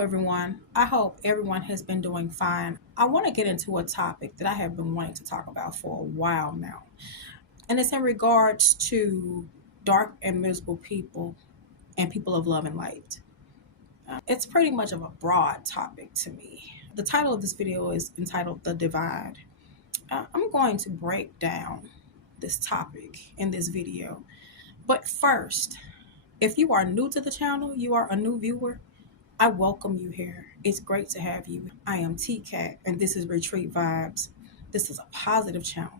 Hello, everyone. I hope everyone has been doing fine. I want to get into a topic that I have been wanting to talk about for a while now, and it's in regards to dark and miserable people and people of love and light. It's pretty much of a broad topic to me. The title of this video is entitled The Divide. I'm going to break down this topic in this video. But first, if you are new to the channel, you are a new viewer, I welcome you here. It's great to have you. I am TCAT and this is Retreat Vibes. This is a positive channel.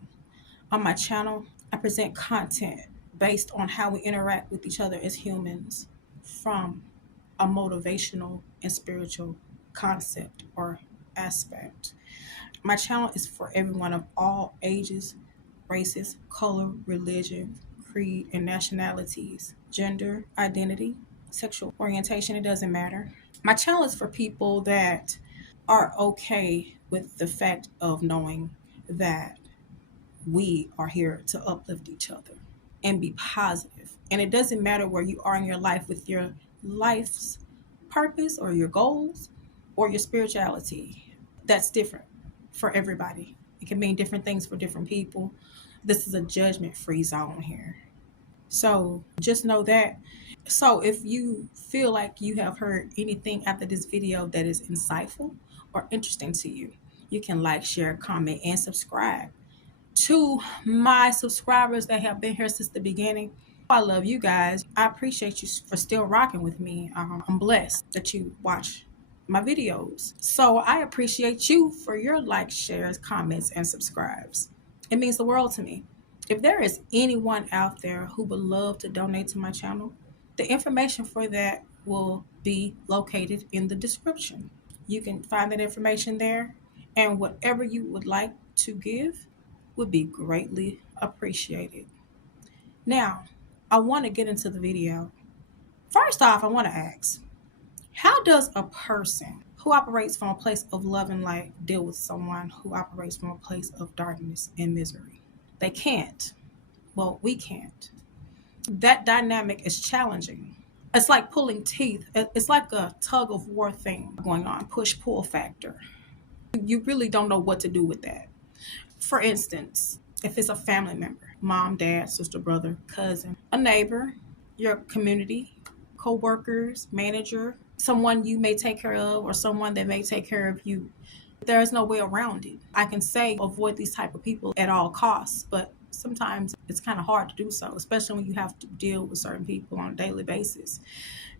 On my channel, I present content based on how we interact with each other as humans from a motivational and spiritual concept or aspect. My channel is for everyone of all ages, races, color, religion, creed, and nationalities, gender, identity, sexual orientation, it doesn't matter. My channel is for people that are okay with the fact of knowing that we are here to uplift each other and be positive. And it doesn't matter where you are in your life with your life's purpose or your goals or your spirituality. That's different for everybody. It can mean different things for different people. This is a judgment-free zone here. So just know that. So if you feel like you have heard anything after this video that is insightful or interesting to you, you can like, share, comment, and subscribe. To my subscribers that have been here since the beginning, I love you guys. I appreciate you for still rocking with me. I'm blessed that you watch my videos. So I appreciate you for your likes, shares, comments, and subscribes. It means the world to me. If there is anyone out there who would love to donate to my channel, the information for that will be located in the description. You can find that information there, and whatever you would like to give would be greatly appreciated. Now, I want to get into the video. First off, I want to ask, how does a person who operates from a place of love and light deal with someone who operates from a place of darkness and misery? They can't. Well, we can't. That dynamic is challenging. It's like pulling teeth. It's like a tug of war thing going on, push-pull factor. You really don't know what to do with that. For instance, if it's a family member, mom, dad, sister, brother, cousin, a neighbor, your community, co-workers, manager, someone you may take care of or someone that may take care of you, there is no way around it. I can say avoid these type of people at all costs, but sometimes it's kind of hard to do so, especially when you have to deal with certain people on a daily basis.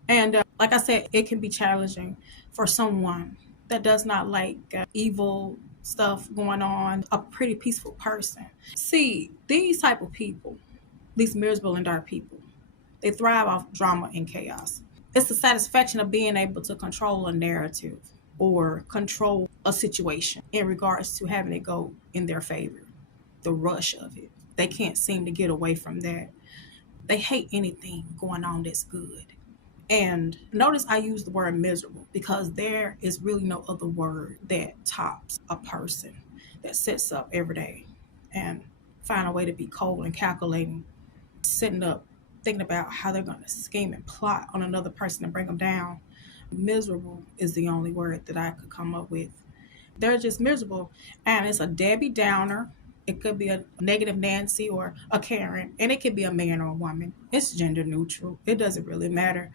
And like I said, it can be challenging for someone that does not like evil stuff going on, a pretty peaceful person. See, these type of people, these miserable and dark people, they thrive off drama and chaos. It's the satisfaction of being able to control a narrative or control a situation in regards to having it go in their favor. The rush of it. They can't seem to get away from that. They hate anything going on that's good. And notice I use the word miserable because there is really no other word that tops a person that sits up every day and find a way to be cold and calculating, sitting up, thinking about how they're going to scheme and plot on another person and bring them down. Miserable is the only word that I could come up with. They're just miserable, and it's a Debbie Downer. It could be a negative Nancy or a Karen, and it could be a man or a woman. It's gender neutral. It doesn't really matter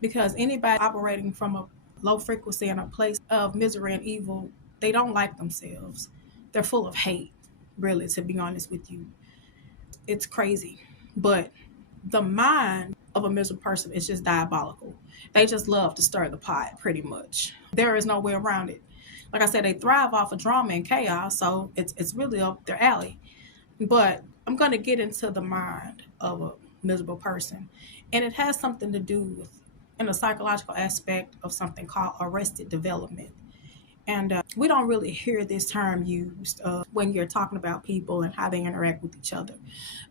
because anybody operating from a low frequency in a place of misery and evil, they don't like themselves. They're full of hate, really, to be honest with you. It's crazy. But the mind of a miserable person is just diabolical. They just love to stir the pot, pretty much. There is no way around it. Like I said, they thrive off of drama and chaos, so it's really up their alley. But I'm going to get into the mind of a miserable person, and it has something to do with, in a psychological aspect of something called arrested development. And we don't really hear this term used when you're talking about people and how they interact with each other.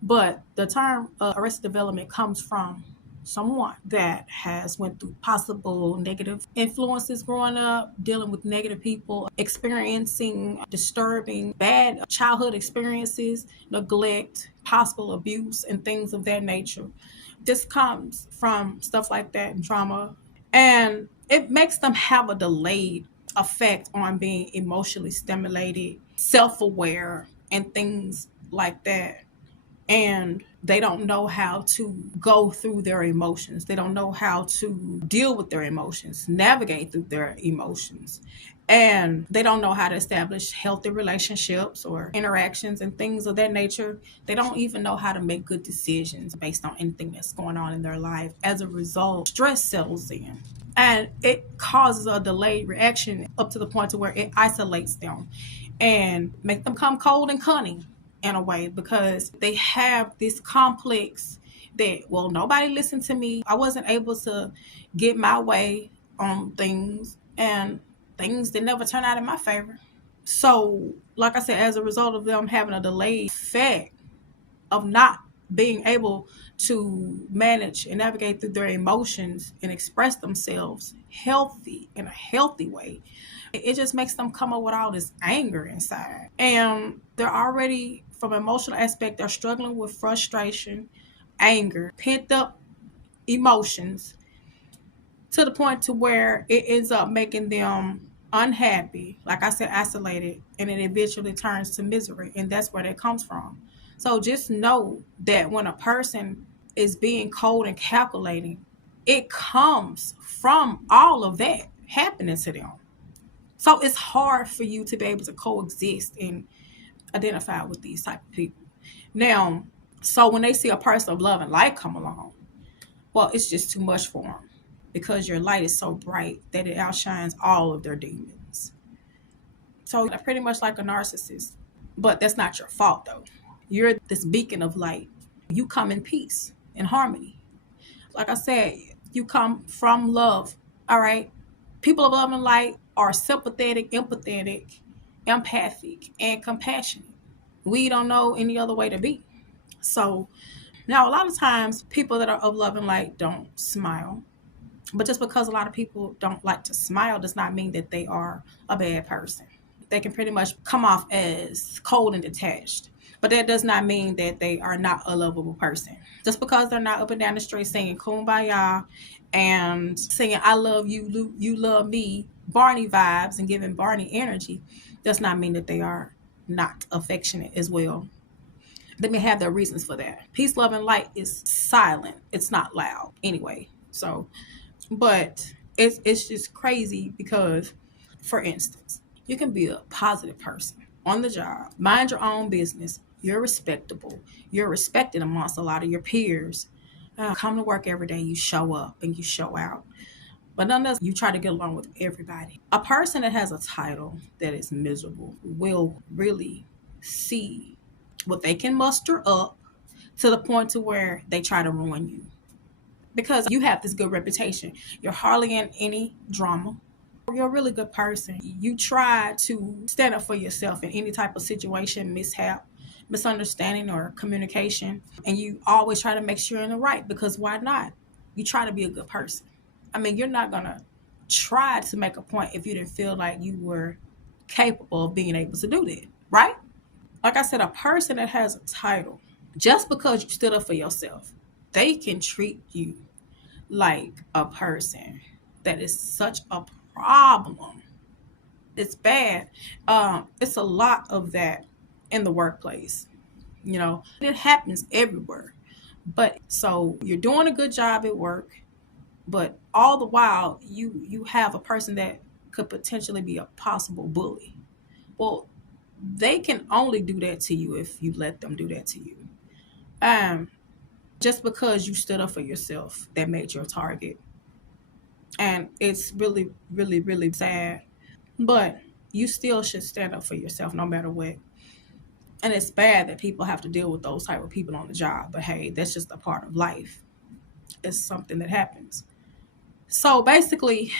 But the term arrested development comes from someone that has went through possible negative influences growing up, dealing with negative people, experiencing disturbing, bad childhood experiences, neglect, possible abuse, and things of that nature. This comes from stuff like that and trauma. And it makes them have a delayed effect on being emotionally stimulated, self-aware, and things like that. And they don't know how to go through their emotions. They don't know how to deal with their emotions, navigate through their emotions. And they don't know how to establish healthy relationships or interactions and things of that nature. They don't even know how to make good decisions based on anything that's going on in their life. As a result, stress settles in. And it causes a delayed reaction up to the point to where it isolates them and make them come cold and cunning in a way, because they have this complex that, well, nobody listened to me. I wasn't able to get my way on things, and things did never turn out in my favor. So, like I said, as a result of them having a delayed effect of not being able to manage and navigate through their emotions and express themselves healthy in a healthy way, it just makes them come up with all this anger inside. And they're already, from an emotional aspect, they're struggling with frustration, anger, pent up emotions, to the point to where it ends up making them unhappy, like I said, isolated, and it eventually turns to misery. And that's where that comes from. So just know that when a person is being cold and calculating, it comes from all of that happening to them. So it's hard for you to be able to coexist and identify with these type of people. Now, so when they see a person of love and light come along, well, it's just too much for them, because your light is so bright that it outshines all of their demons. So they're pretty much like a narcissist, but that's not your fault though. You're this beacon of light. You come in peace and harmony. Like I said, you come from love. All right. People of love and light are sympathetic, empathetic, empathic, and compassionate. We don't know any other way to be. So now, a lot of times, people that are of love and light don't smile. But just because a lot of people don't like to smile does not mean that they are a bad person. They can pretty much come off as cold and detached. But that does not mean that they are not a lovable person. Just because they're not up and down the street singing Kumbaya and singing I love you, you love me, Barney vibes, and giving Barney energy, does not mean that they are not affectionate as well. They may have their reasons for that. Peace, love, and light is silent. It's not loud anyway. So, but it's just crazy because, for instance, you can be a positive person on the job, mind your own business. You're respectable. You're respected amongst a lot of your peers. Come to work every day. You show up and you show out. But nonetheless, you try to get along with everybody. A person that has a title that is miserable will really see what they can muster up to the point to where they try to ruin you, because you have this good reputation. You're hardly in any drama. You're a really good person. You try to stand up for yourself in any type of situation, mishap, misunderstanding, or communication. And you always try to make sure you're in the right, because why not? You try to be a good person. I mean, you're not going to try to make a point if you didn't feel like you were capable of being able to do that, right? Like I said, a person that has a title, just because you stood up for yourself, they can treat you like a person that is such a problem. It's bad. It's a lot of that in the workplace. It happens everywhere. But so you're doing a good job at work, but all the while you have a person that could potentially be a possible bully. Well, they can only do that to you if you let them do that to you. Um, just because you stood up for yourself, that made you a target. And it's really, really, really sad. But you still should stand up for yourself no matter what. And it's bad that people have to deal with those type of people on the job. But hey, that's just a part of life. It's something that happens. So basically,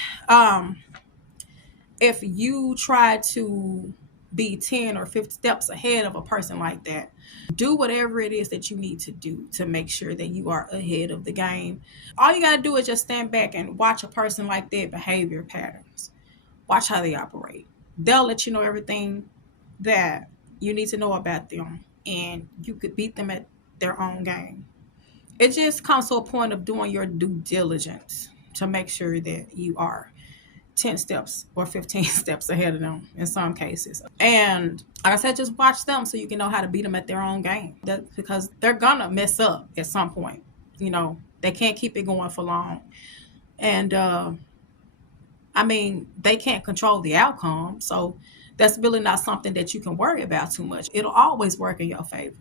if you try to be 10 or 50 steps ahead of a person like that, do whatever it is that you need to do to make sure that you are ahead of the game. All you got to do is just stand back and watch a person like their behavior patterns. Watch how they operate. They'll let you know everything that you need to know about them, and you could beat them at their own game. It just comes to a point of doing your due diligence to make sure that you are 10 steps or 15 steps ahead of them in some cases. And like I said, just watch them so you can know how to beat them at their own game. That's because they're gonna mess up at some point. You know, they can't keep it going for long. And I mean, they can't control the outcome. So that's really not something that you can worry about too much. It'll always work in your favor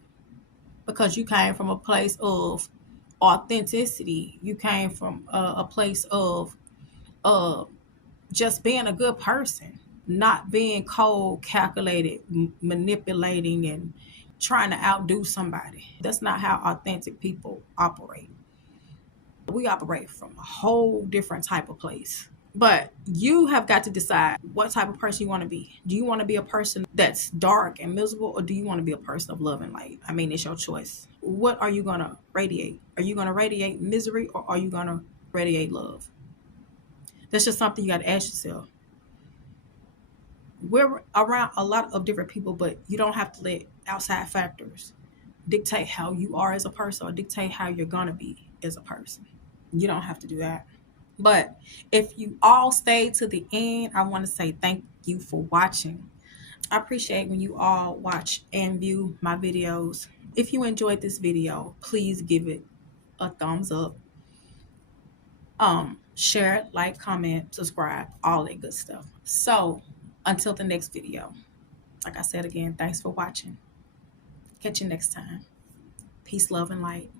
because you came from a place of authenticity. You came from a place of uh, just being a good person, not being cold, calculated, manipulating, and trying to outdo somebody. That's not how authentic people operate. We operate from a whole different type of place. But you have got to decide what type of person you want to be. Do you want to be a person that's dark and miserable, or do you want to be a person of love and light? I mean, it's your choice. What are you going to radiate? Are you going to radiate misery, or are you going to radiate love? That's just something you got to ask yourself. We're around a lot of different people, but you don't have to let outside factors dictate how you are as a person or dictate how you're going to be as a person. You don't have to do that. But if you all stayed to the end, I want to say thank you for watching. I appreciate when you all watch and view my videos. If you enjoyed this video, please give it a thumbs up. Share it, like, comment, subscribe, all that good stuff. So until the next video, like I said again, thanks for watching. Catch you next time. Peace, love, and light.